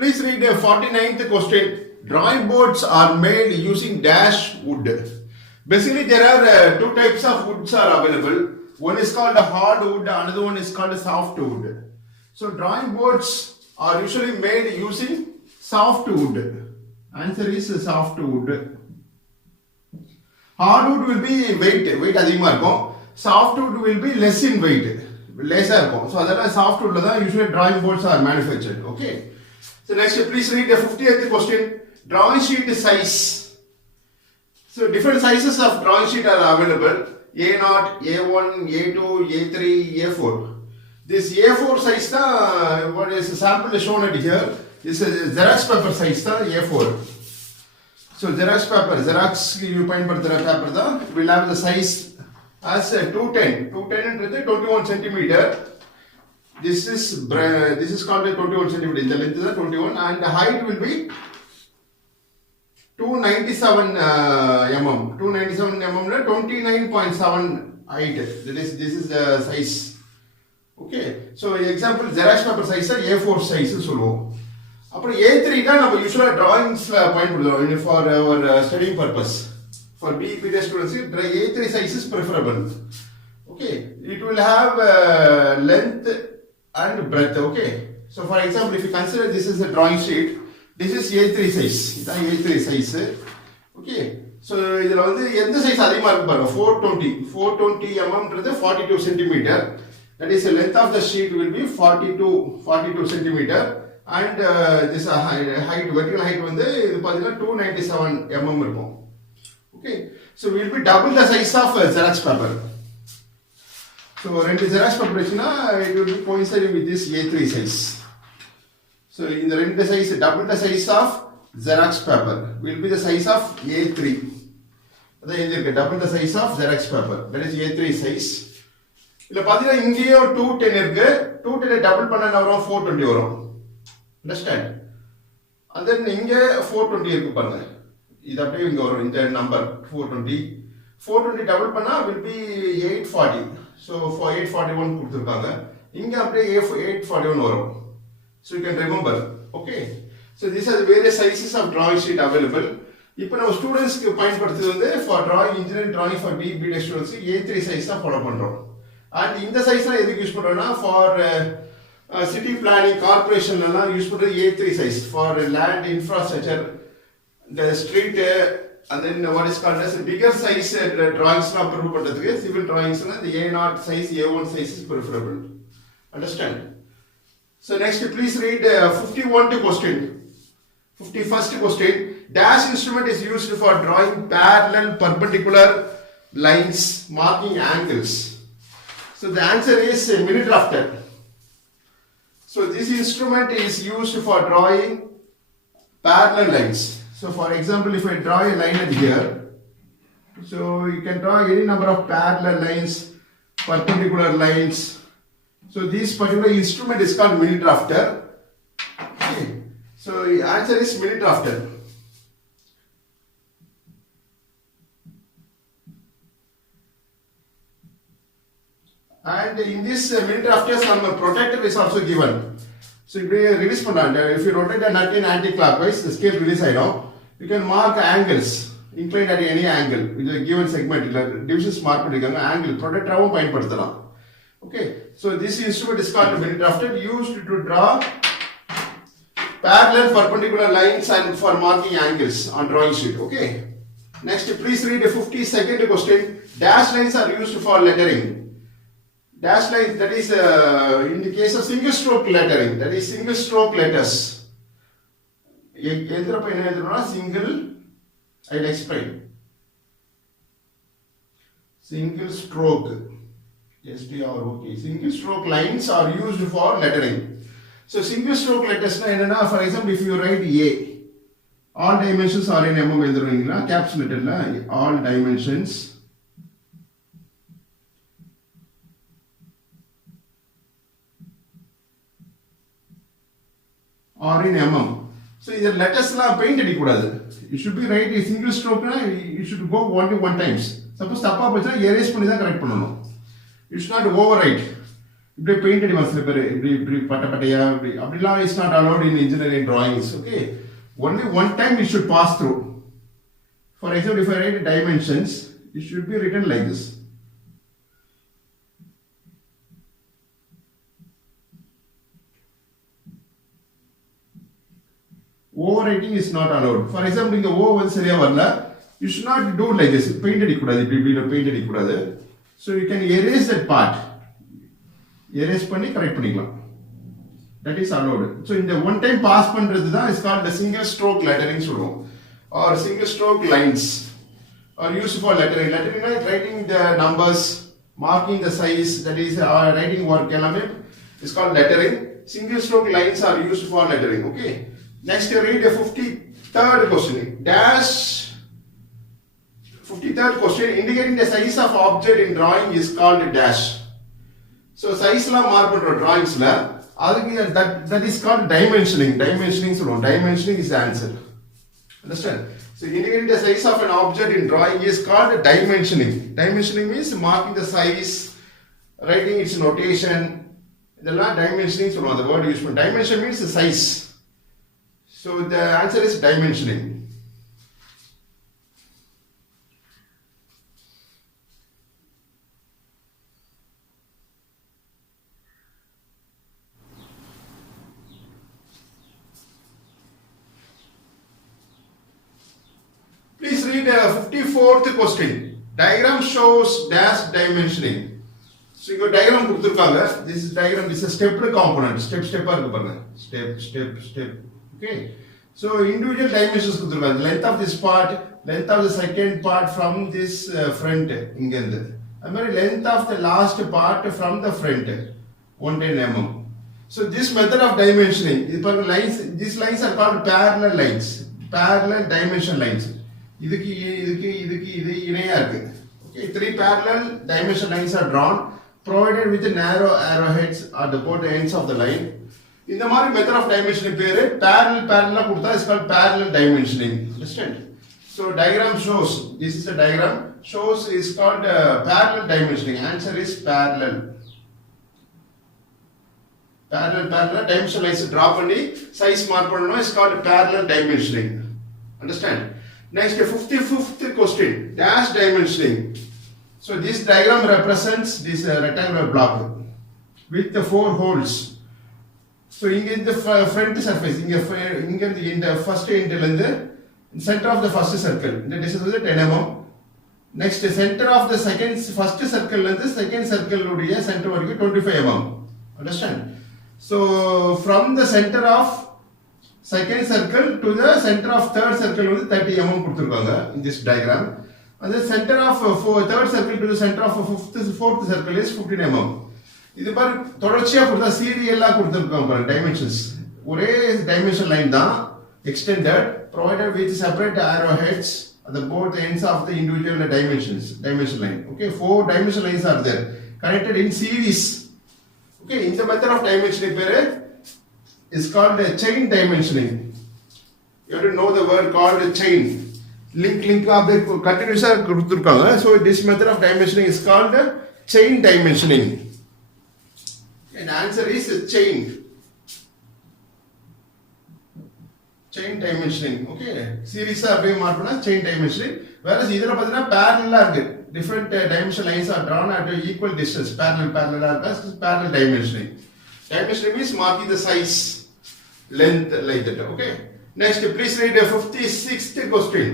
Please read the 49th question. Drawing boards are made using dash wood. Basically, there are two types of woods are available. One is called a hard wood, another one is called a soft wood. So, drawing boards are usually made using soft wood. Answer is soft wood. Hard wood will be weight அதிகமா இருக்கும். Soft wood will be less in weight. லேசா இருக்கும். So அதனால soft woodல தான் usually drawing boards are manufactured. Okay. So next, please read the 50th question. Drawing sheet size. So different sizes of drawing sheet are available. A0, A1, A2, A3, A4. This A4 size தான் what is sample is shown at here. This is Xerox paper size தான் A4. So Xerox paper, Xerox you பயன்படுத்துற paper தான் will have the size as 210. 210 is 21 centimeter. This is called a 21 centimeter. The length is 21 and the height will be 297 mm. 297 mm 29.7 height. This is the size. Okay. So example Xerox paper size A4 size சொல்லுவோம். அப்புறம் A3 தான் நம்ம யூசுவலா டிராயிங்ஸ்ல பயன்படுத்துறோம் for our studying purpose. For BEP students, A3 size is preferable. Okay, it will have length and breadth. Okay, so for example, if you consider this is a drawing sheet, this is A3 size. This is A3 size. Okay, so இதுல வந்து எந்த size அதிகமா இருக்கு பாருங்க 420 mm 42 centimeter. That is the length of the sheet will be 42 centimeter and this height vertical height வந்து இது பாத்தீங்கன்னா 297 mm இருக்கும். Okay, so we will be double the size of Xerox paper. So ரெண்டு Xerox paper வச்சுனா it will be coinciding with this A3 size. So இந்த ரெண்டு size double the size of Xerox paper will be the size of A3. அதான் இங்க double the size of Xerox paper, that is A3 size. இல்ல பாத்தீங்கன்னா இங்கேயும் 210 இருக்கு, 210 double பண்ணா வரும் 420 வரும். Understand? And then இங்க 420 இருக்கு பாருங்க. இது அப்படியே இங்க வரும் இந்த நம்பர் 420 டபுள் பண்ணா will be 840. So for 841 கொடுத்திருக்காங்க. இங்க அப்படியே 841 வரும். So you can remember. Okay. So these are the various sizes of drawing sheet available. இப்போ நம்ம ஸ்டூடண்ட்ஸ்க்கு பயன்படுத்துறது வந்து for drawing engineering drawing for BEP students A3 size தான் ஃபாலோ பண்றோம். And இந்த சைஸ்லாம் எதுக்கு யூஸ் பண்றோம்னா for city planning corporation எல்லாம் யூஸ் பண்றது A3 size for land infrastructure, the street and then what is called as bigger size drawings la approve பண்றதுக்கு civil drawings la the A0 size A1 size is preferable. Understand? So next please read 51st question. 51st question. Dash instrument is used for drawing parallel perpendicular lines marking angles. So the answer is mini drafter. So this instrument is used for drawing parallel lines. So for example, if I draw a line at here, so you can draw any number of parallel lines, perpendicular lines. So this particular instrument is called mini drafter. Okay. So the answer is mini drafter. And in this mini drafter, some protector is also given. So if you release if you rotate the nut in anti-clockwise, the scale release ஆயிடும். You can mark angles, inclined at any angle with a given segment. Divisions mark பண்ணிருக்காங்க angle protector-ஆவும் பயன்படுத்தலாம். Okay, so this instrument is called mini drafter, used to draw parallel perpendicular lines and for marking angles on drawing sheet. Okay, next please read the 52nd question. Dash lines are used for lettering. Dash lines, that is in the case of single stroke lettering, that is single stroke letters. Single, I'll explain. Single stroke, STROK, single stroke lines are used for lettering. So single stroke letters, for example, if you write A, all dimensions are in mm, caps letter, all dimensions or in mm. So the letters la paint அடிக்கூடாது. You should be write a single stroke na you should go one times. Suppose தப்பா போச்சா erase பண்ணி தான் correct பண்ணனும். You should not overwrite. இப்படி paint அடிப்பாங்க சில பேர், இப்படி பட்டையா இப்படி அப்படிலாம் is not allowed in engineering drawings. Okay, only one time it should pass through. For example, if I write dimensions, it should be written like this. Overwriting is not allowed. For example, இந்த O வந்து சரியா வரல, you should not do like this. Paint அடிக்க கூடாது, இப்படி paint அடிக்க கூடாது. So you can erase that part. Erase பண்ணி correct பண்ணிக்கலாம். That is allowed. So இந்த one time pass பண்றது தான் is called the single stroke lettering சொல்றோம், or single stroke lines, or used for lettering. Lettering is writing the numbers, marking the size, that is writing work எல்லாமே is called lettering. Single stroke lines are used for lettering. Okay. Next, read the 53rd question. Dash 53rd question, indicating the size of object in drawing is called dash. So size la mark பண்ற drawings la அதுக்கு that is called dimensioning. Dimensioning சொல்றோம். Dimensioning is the answer. Understand? So indicating the size of an object in drawing is called dimensioning. Dimensioning means marking the size, writing its notation. இதெல்லாம் dimensioning சொல்றோம். அந்த word use பண்ண. Dimension means the size. So the answer is dimensioning. Please read the 54th question. Diagram shows dash dimensioning. So இங்க diagram கொடுத்திருக்காங்க. This is diagram, this is a stepped component. Step-ஆ இருக்கு பாருங்க. Step. Okay. So individual dimensions கொடுத்திருக்காங்க. Length of this part, length of the second part from this front இங்க இருந்து. அது மாதிரி length of the last part from the front 110 mm. So this method of dimensioning, இது பாருங்க lines, these lines are called parallel lines. Parallel dimension lines. இதுக்கு இது இணையா இருக்கு. Okay, three parallel dimension lines are drawn, provided with narrow arrowheads at the both ends of the line. இந்த மாதிரி method of dimensioning பேரு parallel கொடுத்தா is called parallel dimensioning. Understand? So diagram shows, this is a diagram, shows is called parallel dimensioning. Answer is parallel. Parallel dimension lines draw பண்ணி size mark பண்ணனும் is called parallel dimensioning. Understand? Next, 55th question, dash dimensioning. So this diagram represents this rectangular block with the four holes. So in the front surface, in the first end la center of the first circle, the distance is 10 mm. Next, center of the first circle la second circle udiya center varaiku 25 mm. Understand? So from the center of second circle to the center of third circle வந்து 30 mm கொடுத்திருக்காங்க in this diagram, and the center of third circle to the center of fourth circle is 15 mm. இது பாரு தொடர்ச்சியா கொடுத்தா சீரியலா கொடுத்திருக்காங்க பாரு dimensions, ஒரே dimension line தான் extended, provided with separate arrowheads at the both ends of the individual dimension line. Okay, four dimension lines are there connected in series. Okay, இந்த method of dimensioning பேரு is called a chain dimensioning. You have to know the word called a chain. Link அப்படியே continuously கொடுத்திருக்காங்க. So this method of dimensioning is called chain dimensioning. And answer is chain. Chain dimensioning. Okay, series அப்படியே mark பண்ணா chain dimensioning. Whereas இதல பார்த்தீங்கன்னா parallel இருக்கு. Different dimension lines are drawn at equal distance. Parallel இருக்கு. Parallel dimensioning. Dimensioning means marking the size, length like that. Okay. Next, please read the 56th question.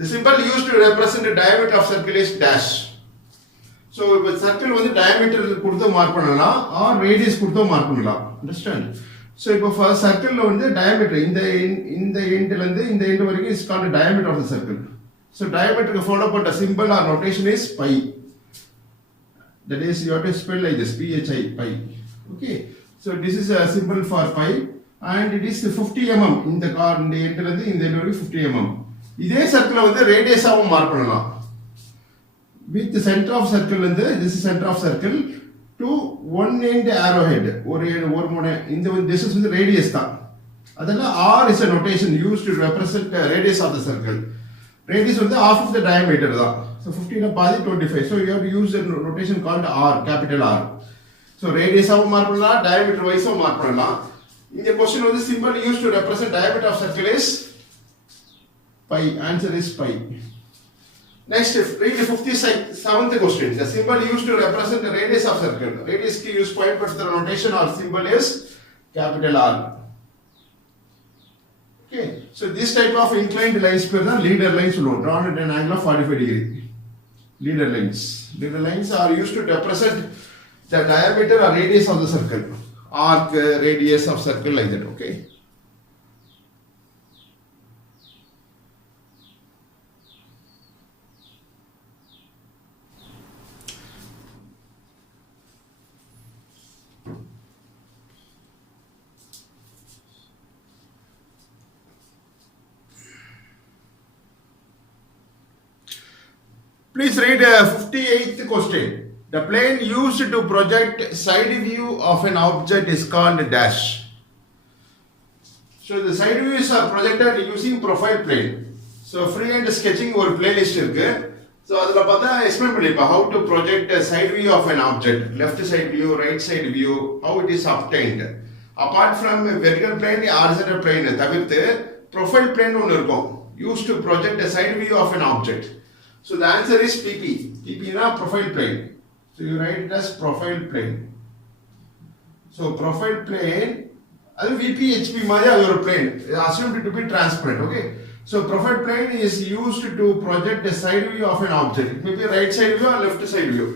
The symbol used to represent the diameter of circle is dash. So if circle வந்து diameter கொடுத்து mark பண்ணலாம் or radius கொடுத்து mark பண்ணலாம். Understand? So இப்போ first circle ல வந்து diameter இந்த endல இருந்து இந்த end வரைக்கும் is called the diameter of the circle. So diameter follow பண்ற symbol or notation is pi. That is you have to spell like this, pi. Okay. So this is a symbol for pi and it is 50 mm in the end la இந்த end வரைக்கும் 50 mm. இதே சர்க்கிளை வந்து ரேடியஸாவும் mark பண்ணலாம். With the center of circle and this is center of circle to one end arrowhead, ஒரு முனை இந்த distance வந்து radius தான். அதெல்லாம் r is a notation used to represent the radius of the circle. Radius வந்து half of the diameter தான். So 15 பாதி 25. So you have to use a notation called r, capital R. So radius ஆவும் mark பண்ணலாம், diameter wise mark பண்ணலாம். இந்த question வந்து symbol used to represent diameter of circle is pi. Answer is pi. Next, read the 57th question. The symbol used to represent the radius of circle. Radius ki use பயன்படுத்துற notation or symbol is capital R. Okay, so this type of inclined lines பேர் தான் leader lines சொல்லுவோம். Drawn at an angle of 45 degree. Leader lines. Leader lines are used to represent the diameter or radius of the circle. Arc, radius of circle like that. Okay. Please read 58th question. The plane used to project side view of an object is called dash. So the side views are projected using profile plane. So freehand sketching ஒரு playlist இருக்கு. So அதுல பார்த்தா explain பண்ணிருப்பா how to project a side view of an object. Left side view, right side view, how it is obtained. Apart from vertical plane, horizontal plane தவிர்த்து profile plane ஒன்று இருக்கும். Used to project a side view of an object. So the answer is PP. PP na profile plane. So you write it as profile plane. So profile plane, அது VP HP மாதிரி அது ஒரு plane. Assumed to be transparent. Okay. So profile plane is used to project a side view of an object. It may be right side view or left side view.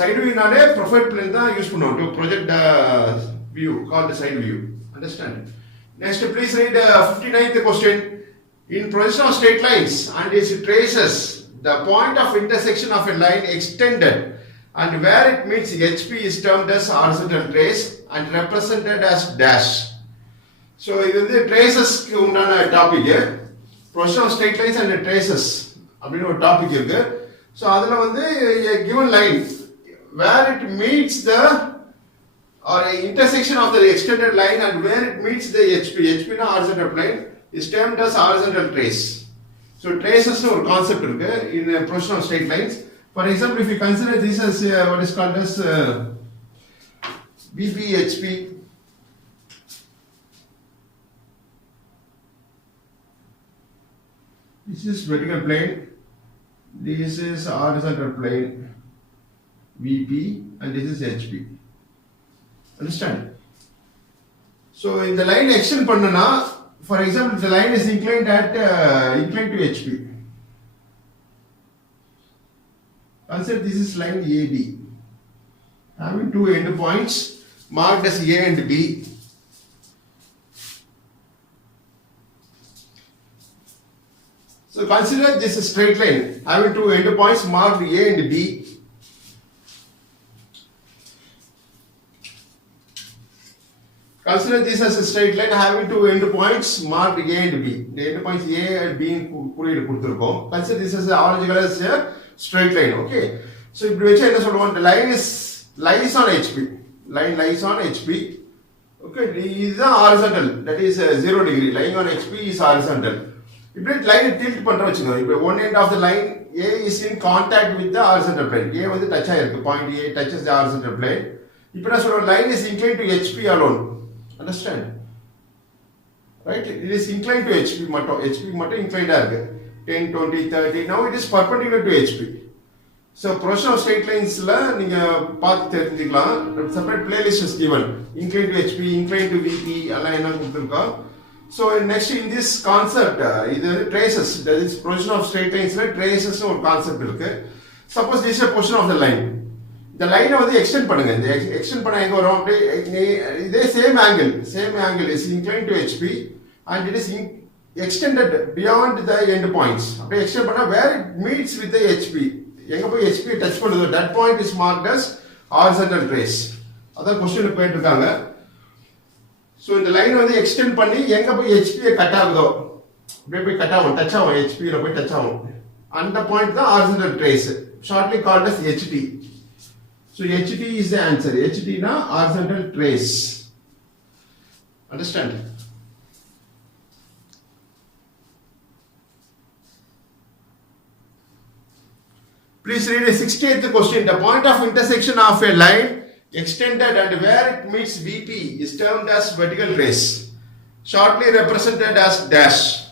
Side view நாலே profile plane தான் use பண்ணுவோம் to project the view called the side view. Understand? Next, please read 59th question. In projection of straight lines and its traces, the point of intersection of a line extended and where it meets HP is termed as horizontal trace and represented as dash. So இது வந்து traces-க்கு உண்டான topic. Projection of straight lines and traces அப்படின்னு ஒரு topic இருக்கு. So அதுல வந்து a given line where it meets the or a intersection of the extended line and where it meets the HP na horizontal plane is termed as horizontal trace. So traces ஒரு concept இருக்கு in a projection of straight lines. For example, if you consider this as what is called as VPHP, this is vertical plane, this is horizontal plane, VP, and this is HP. Understand? So in the line extend பண்ணனா, for example, the line is inclined to HP. Consider this is line AB, having two end points marked as A and B. So consider this is straight line having two end points marked A and B. Consider this as a straight line having two end points marked A and B. The end points A and B குறியீடு கொடுத்திருக்கோம். Consider this as a orange color as a straight line. Okay. So இப்படி வெச்சா என்ன சொல்லுவோம்? The line lies on HP. Line lies on HP. Okay. இதுதான் horizontal. That is 0 degree. Lying on HP is horizontal. இப்படி line tilt பண்ற வச்சுக்கோங்க. இப்போ one end of the line A is in contact with the horizontal plane. A வந்து touch ஆயிருக்கு. Point A touches the horizontal plane. இப்போ என்ன சொல்றோம்? Line is inclined to HP alone. Understand? Right? It is inclined to HP மட்டும். HP மட்டும் inclined ஆ இருக்கு. 10, 20, 30. Now it is perpendicular to HP. So projection of straight lines-ல நீங்க பார்த்து தெரிஞ்சுக்கலாம். Separate playlist is given. Inclined to HP, inclined to VP எல்லாம் என்ன கொடுத்திருக்கோம். So next in this concept, இது traces. That is projection of straight lines-ல traces ஒரு concept இருக்கு. Suppose this is a portion of the line. இந்த லைனை வந்து extend பண்ணுங்க. இந்த எக்ஸ்டெண்ட் பண்ண எங்க வரும்? அப்படியே இதே same angle is incline to HP and it is extended beyond the end points. அப்படியே எக்ஸ்டெண்ட் பண்ணா where it meets with the HP, எங்க போய் HP டச் பண்ணுதோ that point is marked as horizontal trace. அதான் क्वेश्चन போயிட்டு இருக்காங்க. So இந்த line வந்து எக்ஸ்டெண்ட் பண்ணி எங்க போய் HP கட் ஆகுதோ அப்படியே போய் கட் ஆகும், டச் ஆகும், HP ல போய் டச் ஆகும். அந்த பாயிண்ட் தான் horizontal trace, shortly called as HT. So HT is the answer. HT na horizontal trace. Understand? Please read a 68th question. The point of intersection of a line extended and where it meets VP is termed as vertical trace, shortly represented as dash.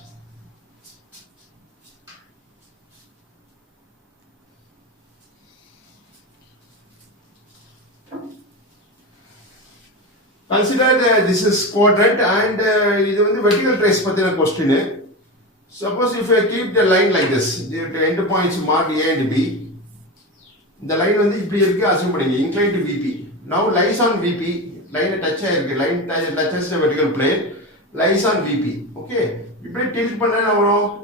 Consider this is quadrant and this is vertical trace question. Suppose if I keep the line like this, the end points mark A and B, the line inclined to VP. Now lies on VP, line touches the vertical plane, lies on VP. Okay, if I tilt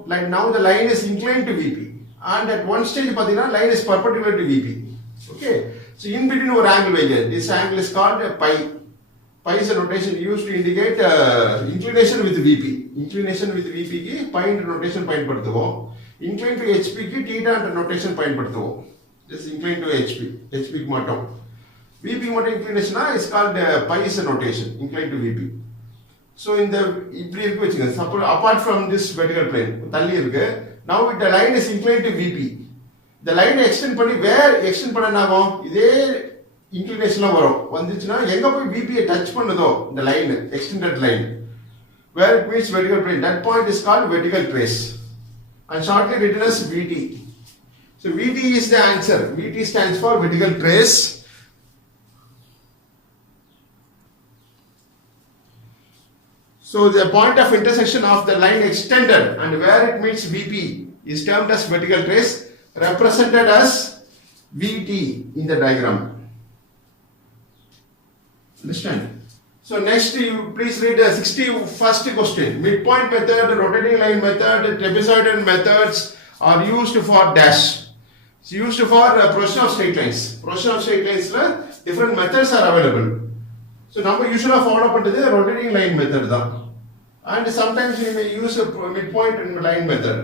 like now the line is inclined to VP, and at one stage line is perpendicular to VP. Okay, so in between one angle, this angle is called pi. Pi is a notation used to indicate inclination with VP. Inclination with VP ki pi into notation பயன்படுத்துவோம். Inclined to HP ki theta into notation பயன்படுத்துவோம். This inclined to HP க்கு மட்டும். VP மட்டும் inclination is called pi is a notation inclined to VP. So in the இப்படி இருக்கு வெச்சுங்க. Suppose apart from this vertical plane தள்ளி இருக்கு. Now the line is inclined to VP. The line extend பண்ணி where extend பண்ணனாகும் இதே inclination வரும் வந்துச்சுனா எங்க போய் VP டச் பண்ணுதோ இந்த line extended line where it meets vertical plane, that point is called vertical trace and shortly written as VT. So VT is the answer. VT stands for vertical trace. So the point of intersection of the line extended and where it meets VP is termed as vertical trace, represented as VT in the diagram. Understand? So next you please read the 61st question. Midpoint method, rotating line method, trapezoidal methods are used for dash. It's used for projection of straight lines. Projection of straight lines different methods are available. So number usually follow up the rotating line method da. And sometimes you may use a midpoint and line method.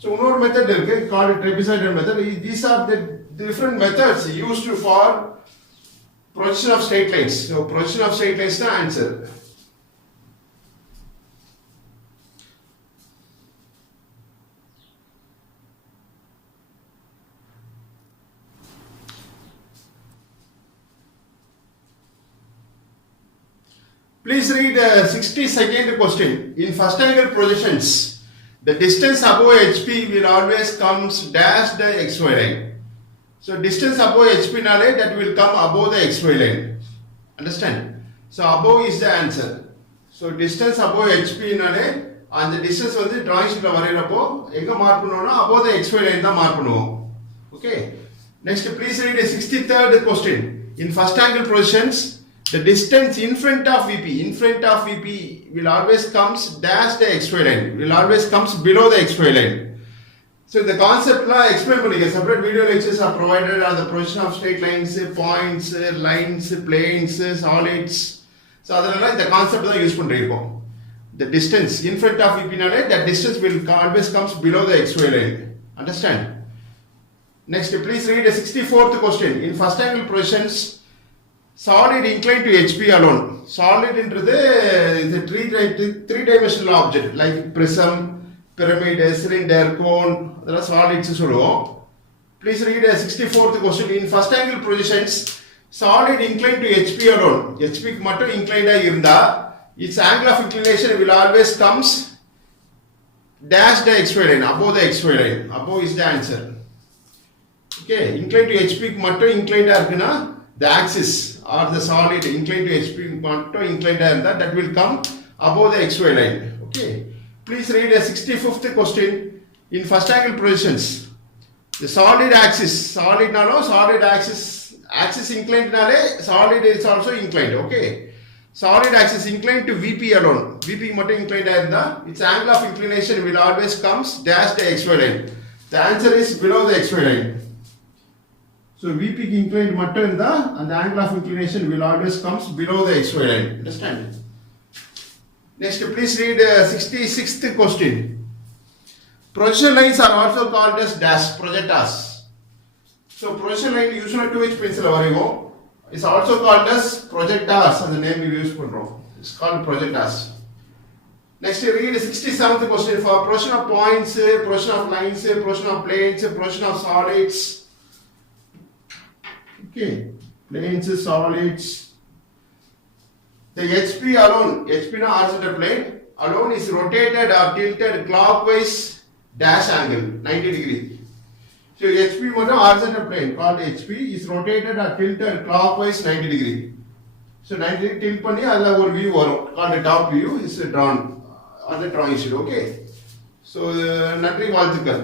So another method called trapezoidal method. These are the different methods used for projection of straight lines. So projection of straight lines is the answer. Please read the 62nd question. In first angle projections, the distance above HP will always comes dash the XY line. So distance above HP nale that will come above the XY line. Understand? So above is the answer. So distance above HP nale and the distance வந்து drawing sheet la வரையறப்போ எங்க mark பண்ணுவோம்னா above the XY line தான் mark பண்ணுவோம். Okay. Next please read the 63rd question. In first angle projections, the distance in front of VP will always comes dash the XY line. Will always comes below the XY line. So the concept la explain பண்ணிங்க. Separate video lectures are provided on the projection of straight lines, points, lines, planes, solids. So அதனால இந்த concept தான் use பண்ணிருக்கோம். The distance in front of VP நாலே that distance will always comes below the XY line. Understand? Next please read the 64th question. In first angle projections, solid inclined to HP alone. Solid என்றது is a three dimensional object like prism, pyramid, cylinder, cone, அதெல்லாம் solids சொல்லுவோம். Please read the 64th question. In first angle projections, solid inclined to HP alone. HP க்கு மட்டும் inclined இருந்தா its angle of inclination will always comes dash the XY line, above the XY line. Above is the answer. Okay, inclined to HP க்கு மட்டும் inclined இருக்குனா the axis or the solid inclined to HP க்கு மட்டும் inclined இருந்தா that will come above the XY line. Okay. Please read the 65th question. In first angle projections, the solid axis inclined nale solid is also inclined. Okay, solid axis inclined to VP alone. VP மட்டும் inclined இருந்தா its angle of inclination will always comes dash the XY line. The answer is below the XY line. So VP க்கு inclined மட்டும் இருந்தா and the angle of inclination will always comes below the XY line. Understand? Next please read 66th question. Projection lines are also called as dash projectors. So projection line usually 2H pencil வரைவோம். It's also called as projectors and the name we use பண்றோம். It's called projectors. Next read 67th question. For projection of points, projection of lines, projection of planes, projection of solids. Okay. planes, solids. The HP alone, HP na horizontal plane alone is rotated or tilted clockwise dash angle 90 degree. So HP மட்டும் horizontal plane called HP is rotated or tilted clockwise 90 degree. So 90 degree tilt பண்ணி அதுல ஒரு view வரும் called the top view is drawn on the drawing sheet. Okay. So நன்றி வாழ்த்துக்கள்.